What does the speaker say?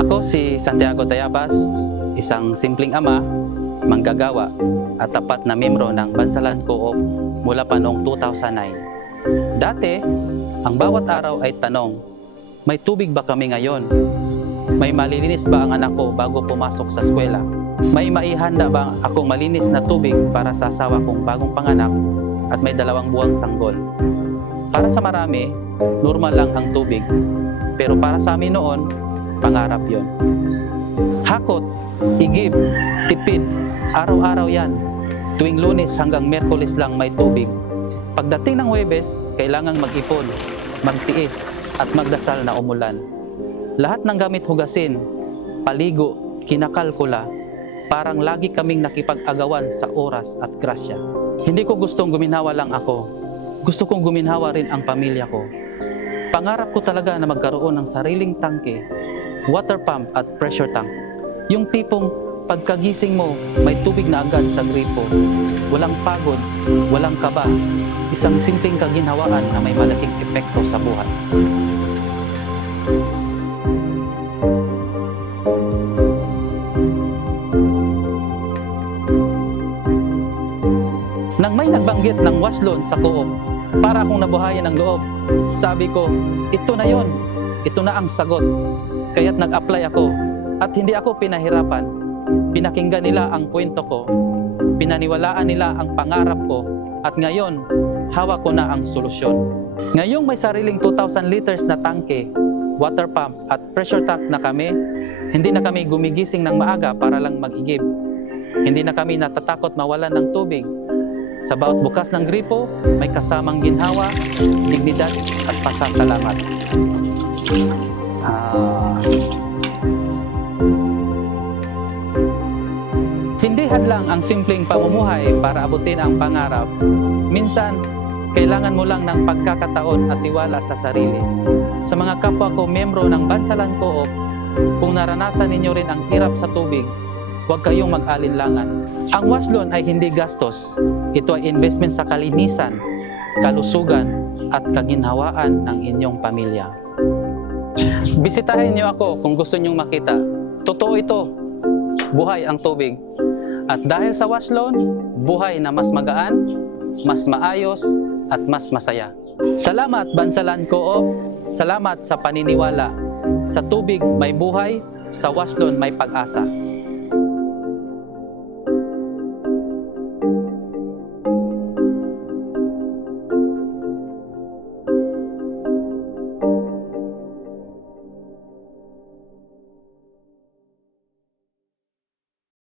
Ako si Santiago Tayabas, isang simpleng ama, manggagawa at tapat na miyembro ng Bansalan Co-op mula pa noong 2009. Dati, ang bawat araw ay tanong, may tubig ba kami ngayon? May malilinis ba ang anak ko bago pumasok sa eskwela? May maihanda ba akong malinis na tubig para sa asawa kong bagong panganak at may 2 buwang sanggol? Para sa marami, normal lang ang tubig. Pero para sa amin noon, pangarap yon. Hakot, igib, tipid, araw-araw yan. Tuwing Lunes hanggang Miyerkules lang may tubig. Pagdating ng Huwebes, kailangang mag-ipon, magtiis, at magdasal na umulan. Lahat ng gamit hugasin, paligo, kinakalkula, parang lagi kaming nakipag-agawan sa oras at grasya. Hindi ko gustong guminhawa lang ako. Gusto kong guminhawa rin ang pamilya ko. Pangarap ko talaga na magkaroon ng sariling tangke, water pump at pressure tank. Yung tipong pagkagising mo, may tubig na agad sa gripo. Walang pagod, walang kaba. Isang simpleng kaginhawaan na may malaking epekto sa buhay. Nang may nagbanggit ng wash loan sa Co-op, para akong nabuhayan ng loob. Sabi ko, ito na yon. Ito na ang sagot. Kaya't nag-apply ako at hindi ako pinahirapan. Pinakinggan nila ang kwento ko. Pinaniwalaan nila ang pangarap ko at ngayon, hawak ko na ang solusyon. Ngayong may sariling 2,000 liters na tangke, water pump at pressure tank na kami, hindi na kami gumigising ng maaga para lang mag-igib. Hindi na kami natatakot mawalan ng tubig. Sa bawat bukas ng gripo, may kasamang ginhawa, dignidad at pasasalamat. Hindi hadlang ang simpleng pamumuhay para abutin ang pangarap. Minsan, kailangan mo lang ng pagkakataon at tiwala sa sarili. Sa mga kapwa ko miyembro ng Bansalan Co-op, kung naranasan ninyo rin ang hirap sa tubig, huwag kayong mag-alinlangan. Ang wash loan ay hindi gastos. Ito ay investment sa kalinisan, kalusugan, at kaginhawaan ng inyong pamilya. Bisitahin niyo ako kung gusto niyong makita. Totoo ito. Buhay ang tubig. At dahil sa wash loan, buhay na mas magaan, mas maayos, at mas masaya. Salamat Bansalan Co-op. Salamat sa paniniwala. Sa tubig may buhay, sa wash loan may pag-asa.